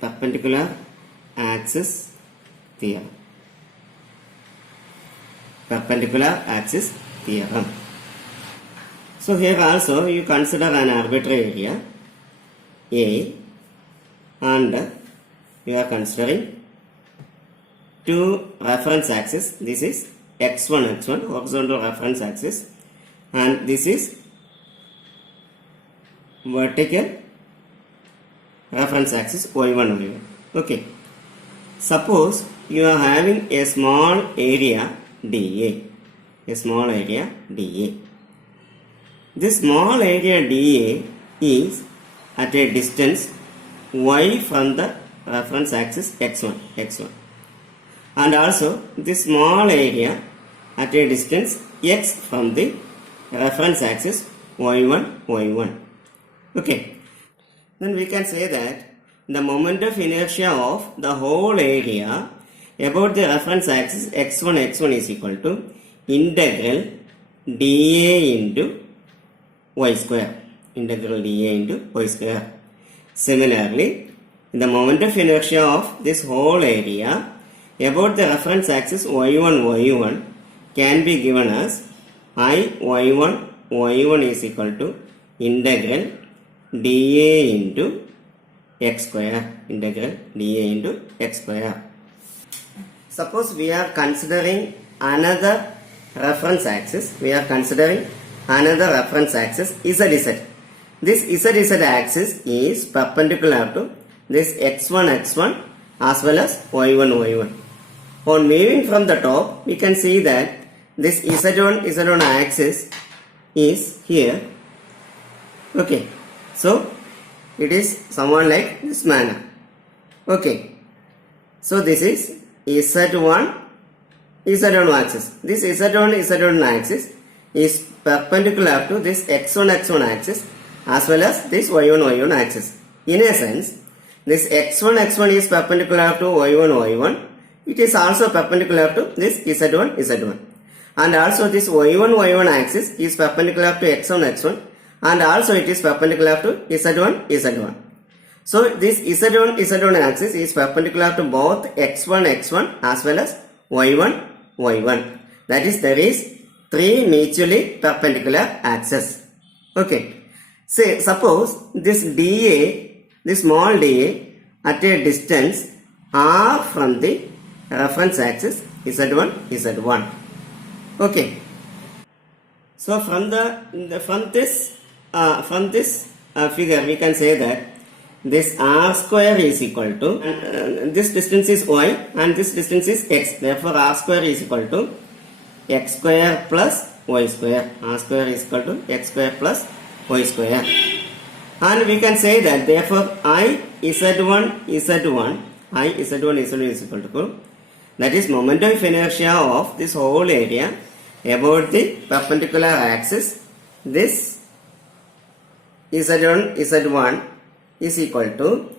perpendicular axis theorem. Perpendicular axis theorem. So here also you consider an arbitrary area A and you are considering two reference axes. This is x1 horizontal reference axis and this is vertical reference axis y1. Okay. Suppose you are having a small area dA. This small area dA is at a distance y from the reference axis x1. And also this small area at a distance x from the reference axis y1. Okay. Then we can say that the moment of inertia of the whole area about the reference axis x1 is equal to integral dA into y square. Similarly, the moment of inertia of this whole area about the reference axis y1 can be given as I y1 is equal to integral dA into x square. Suppose we are considering another reference axis. ZZ. This ZZ axis is perpendicular to this x1 as well as y1. On moving from the top, we can see that this Z1 axis is here. Okay. So it is somewhat like this manner. Okay. So this is Z1 axis. This Z1 axis is perpendicular to this x1 axis as well as this y1 axis. In a sense, this x1 is perpendicular to y1. It is also perpendicular to this Z1. And also this y1 axis is perpendicular to x1 and also it is perpendicular to Z1. So this Z1 axis is perpendicular to both x1 as well as y1. That is, there is three mutually perpendicular axes. Okay. Say suppose this dA, this small dA at a distance r from the reference axis Z1. Okay. So from this figure we can say that this r square is equal to this distance is y and this distance is x. Therefore r square is equal to x square plus y square. R square is equal to x square plus y square. And we can say that therefore I Z1 is equal to, that is moment of inertia of this whole area about the perpendicular axis. This Z1 is equal to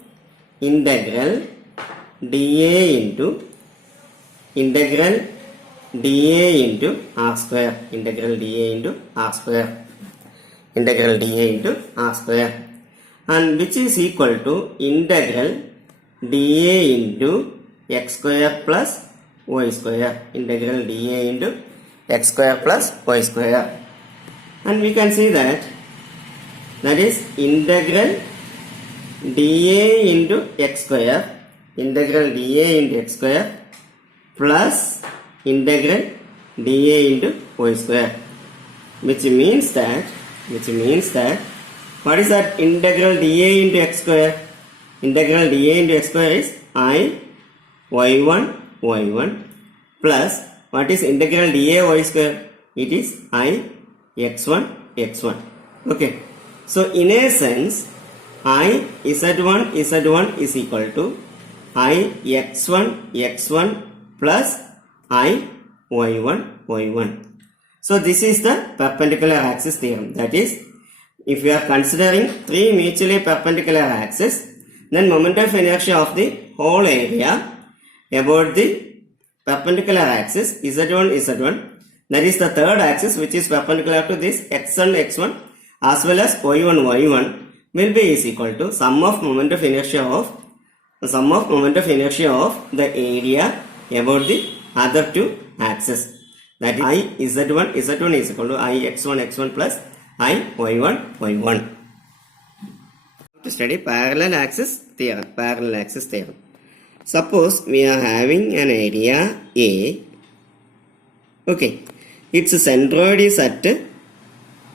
integral dA into r square. And which is equal to integral dA into x square plus y square. And we can see that is integral dA into x square plus integral dA into y square, which means that what is that integral dA into x square? Integral dA into x square is I y1 plus what is integral dA y square? It is I x1. Okay. So in a sense, I Z1 is equal to I x1 plus I y1. So this is the perpendicular axis theorem. That is, if we are considering three mutually perpendicular axes, then moment of inertia of the whole area about the perpendicular axis Z1, that is the third axis which is perpendicular to this x1 as well as y1 will be is equal to sum of moment of inertia of The sum of moment of inertia of the area about the other two axes. That is I z1 is equal to I x1 plus I y1 y1. To study parallel axis theorem. Suppose we are having an area A. Okay, its centroid is at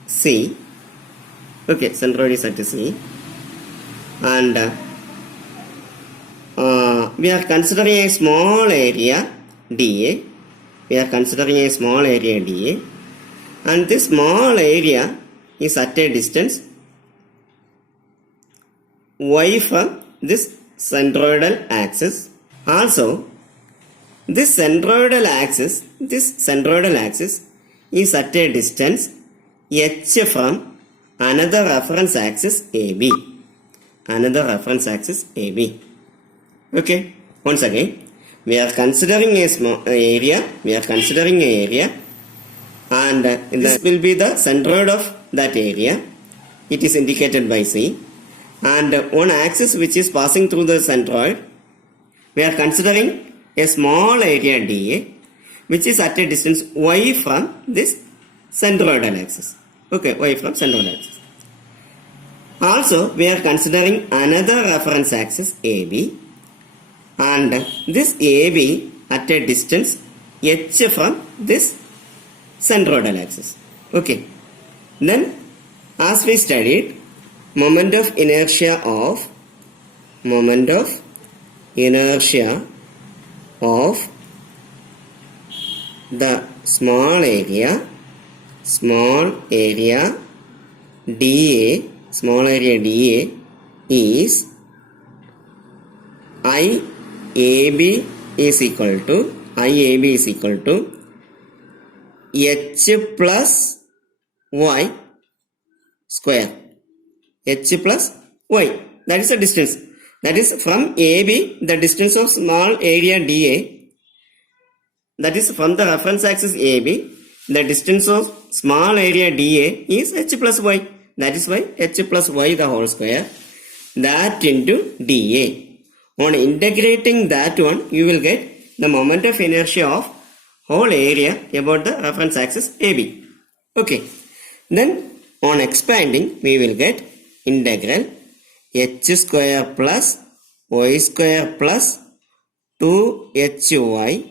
C. Okay, centroid is at C, and we are considering a small area dA. And this small area is at a distance y from this centroidal axis. Also, this centroidal axis is at a distance h from another reference axis AB. Okay, once again, we are considering a small area. And this will be the centroid of that area. It is indicated by C. And one axis which is passing through the centroid, we are considering a small area dA, which is at a distance y from this centroidal axis. Okay, y from centroidal axis. Also, we are considering another reference axis AB, and this AB at a distance h from this centroidal axis. Okay. Then, as we studied, moment of inertia of the small area dA is IAB is equal to h plus y square. H plus y. That is the distance. That is from AB, the distance of small area dA. That is from the reference axis AB, the distance of small area dA is h plus y. That is why h plus y the whole square. That into dA. On integrating that one, you will get the moment of inertia of whole area about the reference axis AB. Okay. Then on expanding, we will get integral h square plus y square plus 2hy,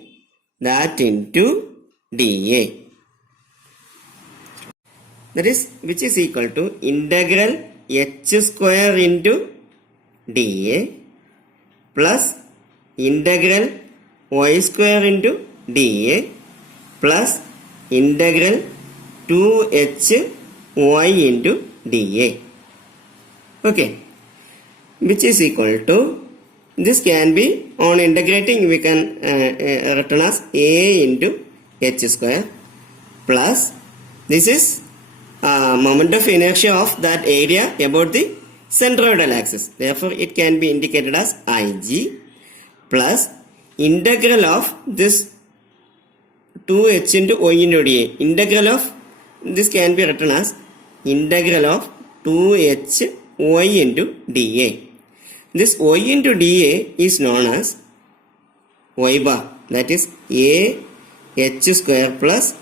that into dA. That is, which is equal to integral h square into dA plus integral y square into dA plus integral 2hy into dA. Okay, which is equal to, this can be, on integrating we can written as a into h square plus, this is moment of inertia of that area about the centroidal axis. Therefore, it can be indicated as Ig plus integral of this 2h into y into dA. Integral of this can be written as integral of 2h y into dA. This y into dA is known as y bar. That is a h square plus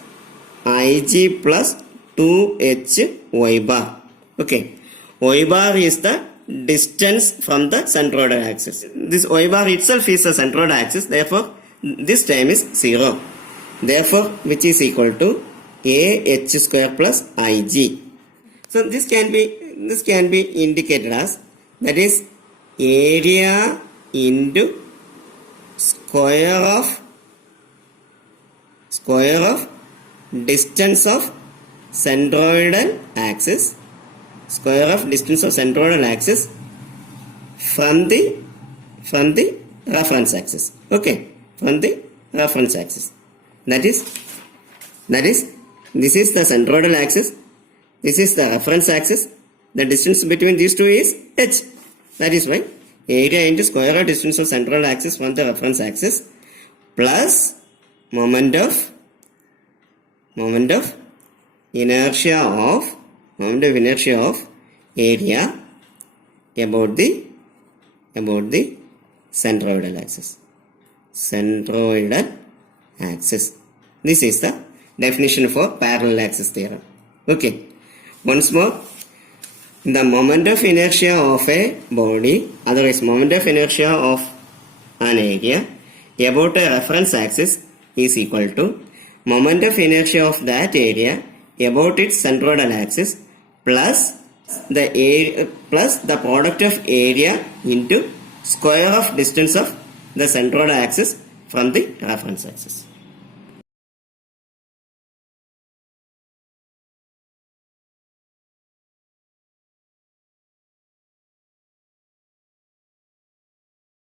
Ig plus 2h y bar. Okay. Y bar is the distance from the centroidal axis. This y bar itself is the centroidal axis. Therefore, this term is 0. Therefore, which is equal to a h square plus Ig. So this can be indicated as, that is, area into square of distance of centroidal axis, from the reference axis. Okay, from the reference axis. That is, this is the centroidal axis, this is the reference axis. The distance between these two is h. That is why area into square of distance of central axis from the reference axis plus moment of inertia of area about the centroidal axis. Centroidal axis. This is the definition for parallel axis theorem. Okay. Once more, the moment of inertia of a body, otherwise moment of inertia of an area about a reference axis is equal to moment of inertia of that area about its centroidal axis plus the area plus the product of area into square of distance of the centroidal axis from the reference axis.